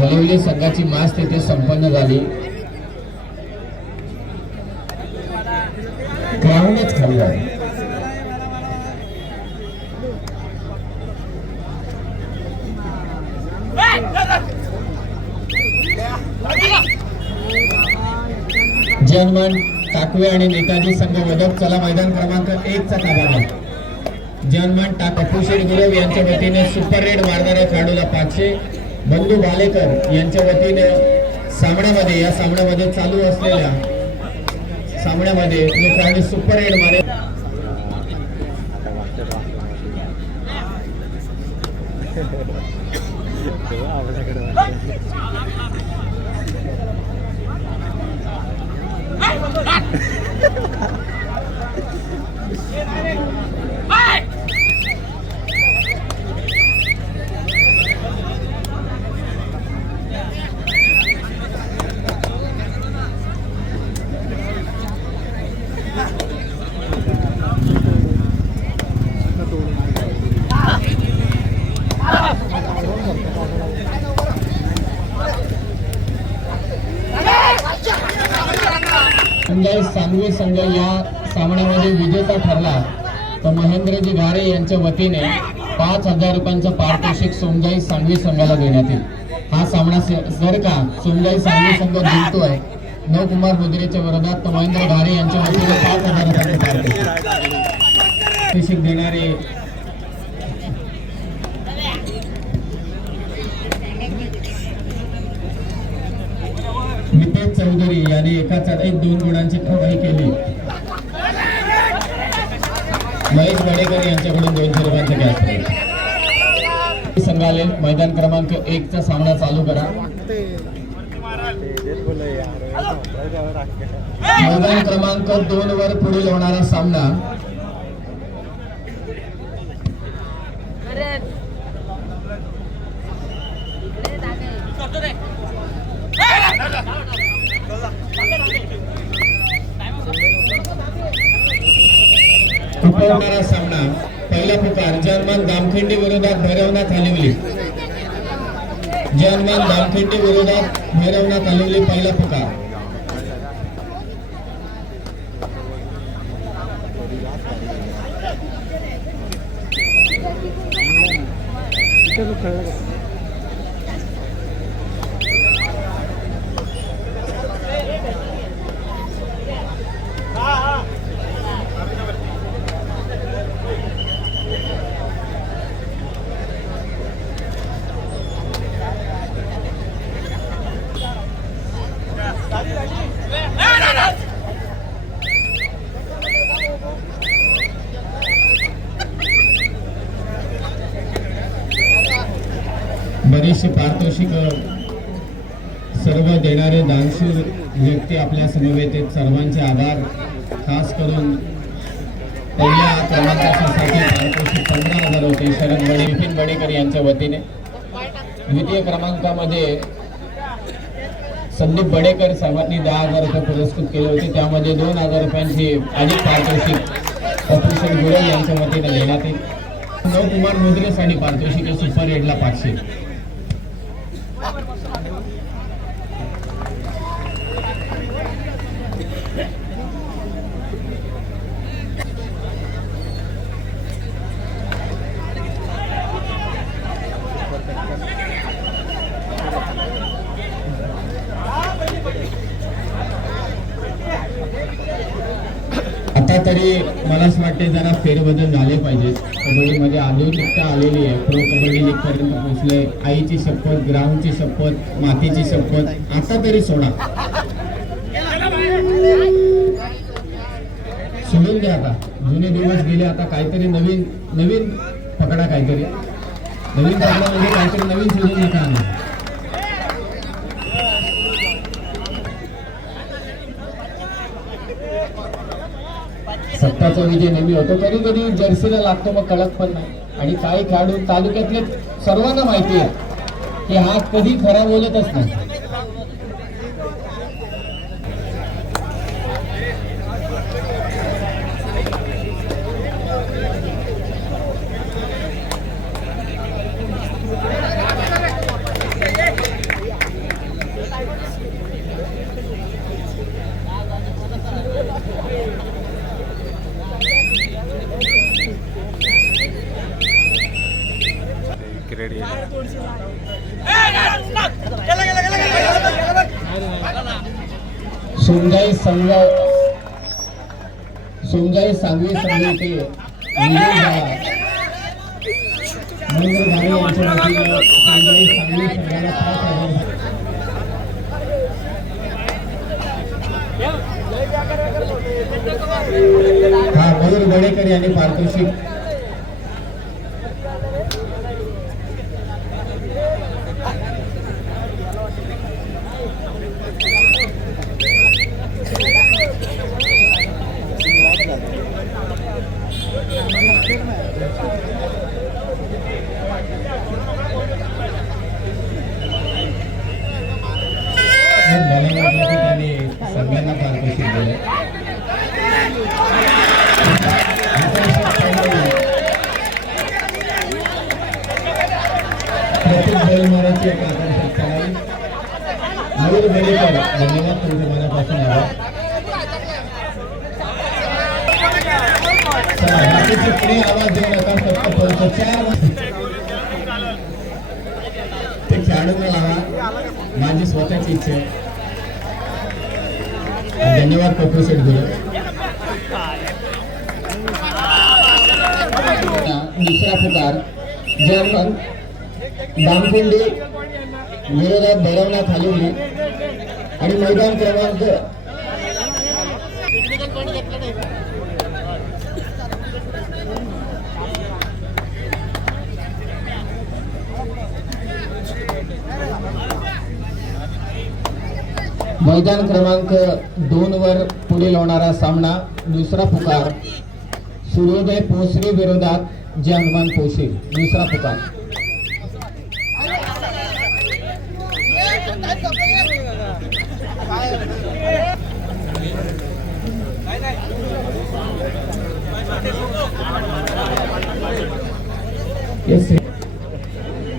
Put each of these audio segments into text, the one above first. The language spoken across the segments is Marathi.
बनवली संघाची मास तिथे संपन्न झाली. ग्राउंडच खाली झाली जनमन टाकवे आणि नेताजी संघ वदक चला मैदान क्रमांक एक चा ताबा जनमान जनमन टाक गुरव यांच्या वतीने सुपर रेड मारणाऱ्या खेळाडूला पाचशे. बंधू भालेकर यांच्या वतीने सामन्यामध्ये या सामन्यामध्ये चालू असलेल्या सामन्यामध्ये जो खेळाडू सुपर रेड मारे. 来来来 संजय संघ या सामन्यामध्ये विजेता ठरला तर महेंद्रजी घारे यांच्या वतीने पाच हजार रुपयांचं पारितोषिक सोमजाई सांगवी संघाला देण्यात येईल. हा सामना जर का सोमजाई सांगवी संघ जिंकतोय नवकुमार मुद्रेच्या विरोधात तर महेंद्र घारे यांच्या वतीने पाच हजार रुपयांचं पारितोषिक देणारे हितेश चौधरी यांनी एका एक दोन गुणांची कमाई केली. महेश वाडेकर यांच्याकडून दोनशे रुपयांचे कॅश संघाले मैदान क्रमांक एक चा सामना चालू करा. मैदान क्रमांक दोन वर पुढील होणारा सामना होणारा सामना पहिला पुकार जर्मन दामखिंडी विरोधात भैरवनाथ हलवली जर्मन दामखिंडी विरोधात भैरवनाथ हलवली पहिला पुकार बरीचशी पारितोषिक सर्व देणारे दानशूर व्यक्ती आपल्या समवेत सर्वांचे आभार. खास करून पहिल्या क्रमांकासाठी पारितोषिक पंधरा हजार होते. शरद बडे विपिन बडेकर यांच्या वतीने. द्वितीय क्रमांकामध्ये संदीप बडेकर साहेबांनी दहा हजार रुपये पुरस्कृत केले होते. त्यामध्ये दोन हजार रुपयांची अधिक पारितोषिक कपुषण गोयल यांच्या वतीने देण्यात येईल. नवकुमार आणि पारितोषिक आहे सुपर एडला पाचशे आता तरी मला असं वाटते जरा फेरबदल झाले पाहिजेत. कबड्डीमध्ये आधुनिकता आलेली आहे. प्रो कबड्डी लीगपर्यंत पोहोचले आईची शपथ ग्राउंडची शपथ मातीची शपथ आता तरी सोडा. सोडून द्या आता. जुने दिवस गेले आता काहीतरी नवीन नवीन पकडा काहीतरी. नवीन पकडा म्हणजे काहीतरी नवीन सोडून नका आम्ही भारताचा विजय नेहमी होतो. कधी कधी जर्सीला लागतो मग कळत पण नाही. आणि काही खेळाडू तालुक्यातले सर्वांना माहिती आहे की हा कधी खरा बोलतच नाही. क्रिकेट सोमजाई संघ सोमजाई सांगवी संघ हा मयूर गडेकर यांनी पारितोषिक मला वाटलं की त्यांनी सगळ्यांना पारितोषिक प्रत्येक बैलमाराची एक आकर्षक धन्यवाद तुमच्या मनापासून बाकीचे कुणी आवाज देऊ नका फक्त फक्त चार ते खेळाडूंना लावा माझी स्वतःची इच्छा आहे धन्यवाद पप्पू शेठ दुसरा पुकार जर्मन दामकुंडी विरोधात भैरवनाथ हलवली आणि मैदान क्रमांक मैदान क्रमांक दोन वर पुढील होणारा सामना दुसरा पुकार. सूर्योदय पोसरी विरोधात जे हनुमान पोसे दुसरा पुकार.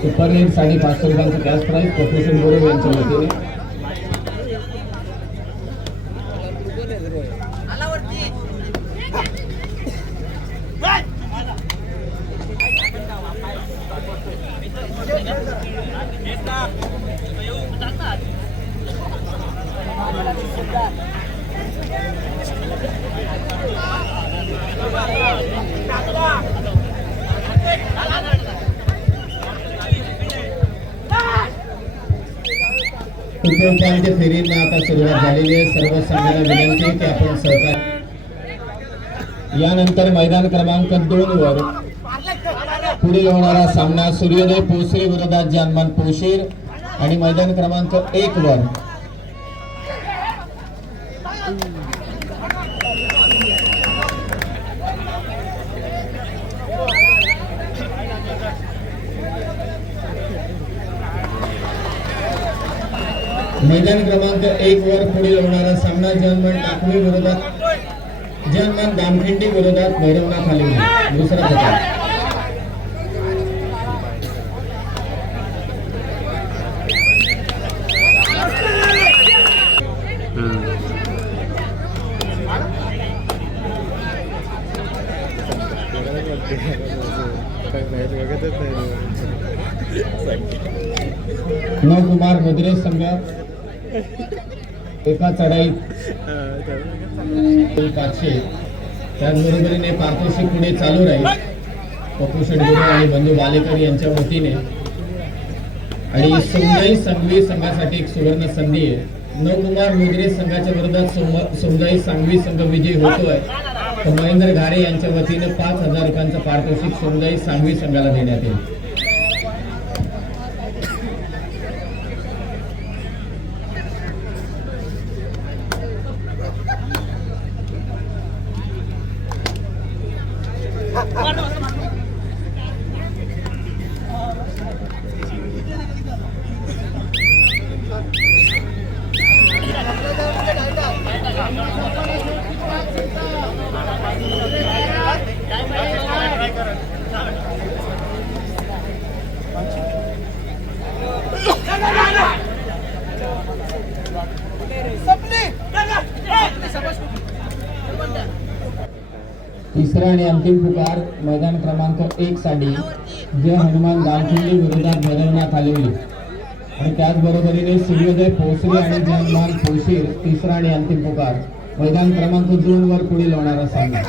सुपर नेट साडेपाचशे रुपयांचं कॅश प्राईज प्रोफेशन गोरे यांच्या वतीने. उपयोगांच्या फेरीला आता सुरुवात झालेली आहे. सर्व संघाला विनंती की आपण सहकार यानंतर मैदान क्रमांक दोन वर पुढील होणारा सामना सूर्योदय पोसरे विरोधात जानमान पोशीर आणि मैदान क्रमांक एक वर मैदान क्रमांक एक वर पुढील होणारा सामना जनमन टाकवी विरोधात जनमन दामखिंडी विरोधात भैरवनाथ आले दुसरा प्रकार नवकुमार मुद्रे संघ एका चढाईत पाचशे. त्याचबरोबरीने पारितोषिक पुढे चालू राहील. कपुषण गुरु आणि बंधू बालेकर यांच्या वतीने. आणि सोमजाई संघवी संघासाठी एक सुवर्ण संधी आहे. नवकुमार मुद्रे संघाच्या विरोधात सोम- सोमजाई सांगवी संघ विजयी होतोय. तर महेंद्र घारे यांच्या वतीने पाच हजार रुपयांचं पारितोषिक सोमजाई सांगवी संघाला देण्यात येईल. तिसरा आणि अंतिम पुकार मैदान क्रमांक एक साठी जय हनुमान गावखिंडी विरोधात भरवण्यात आलेली. आणि त्याचबरोबरीने सूर्योदय पोसरी आणि जय हनुमान पोशीर तिसरा आणि अंतिम पुकार मैदान क्रमांक दोन वर पुढील होणारा सामना.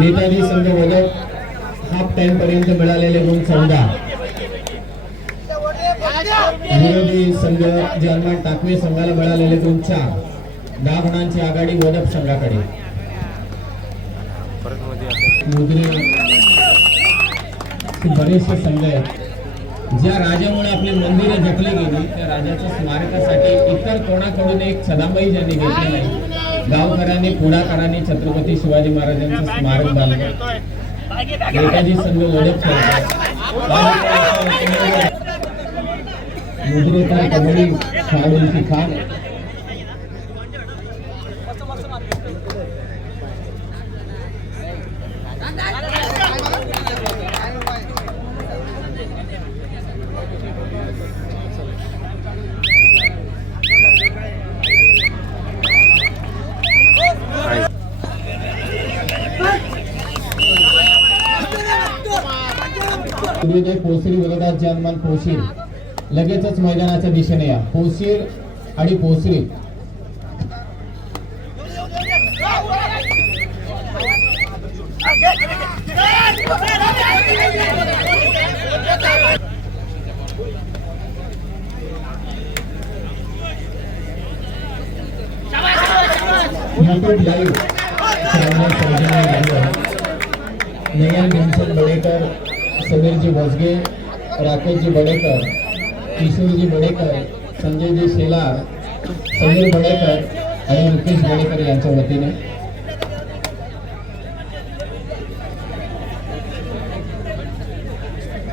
नेताजी संघ वगैरे हाफ टाइम पर्यंत मिळालेले गुण चौदा. विरोधी संघ जर्मन टाकवे संघाला मिळालेले गुण चार. दहा गुणांची आघाडी वदप संघाकडे. बरेचसे संघ आहेत. ज्या राजामुळे आपले मंदिर जपले गेली त्या राजाच्या स्मारकासाठी इतर कोणाकडून एक सदाबाई ज्यांनी घेतली नाही गावकऱ्यांनी पुढाकारांनी छत्रपती शिवाजी महाराजांचं स्मारक बांधलं. नेताजी संघ वदप ओळख मुद्रेकर कबड्डी खेळाडूंची खाण सूर्योदय पोसरी विरोधात जनमान पोशीर लगेचच मैदानाच्या दिशेने या. पोसीर आणि Posari. YouTube live Nayan Bhimsen Badekar Samirji Bhosge Rakeshji Badekar. Kishorji Badekar Sanjayji Shelar Samir Badekar आणि मुकेश बडेकर यांच्या वतीने.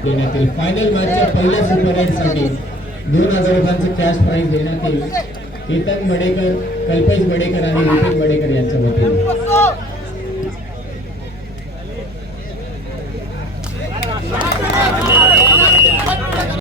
देण्यात येईल फायनल मॅचच्या पहिल्या सुपर एटसाठी दोन हजार रुपयांचं कॅश प्राईज देण्यात येईल केतन बडेकर कल्पेश बडेकर आणि रुपेश बडेकर यांच्या वतीने.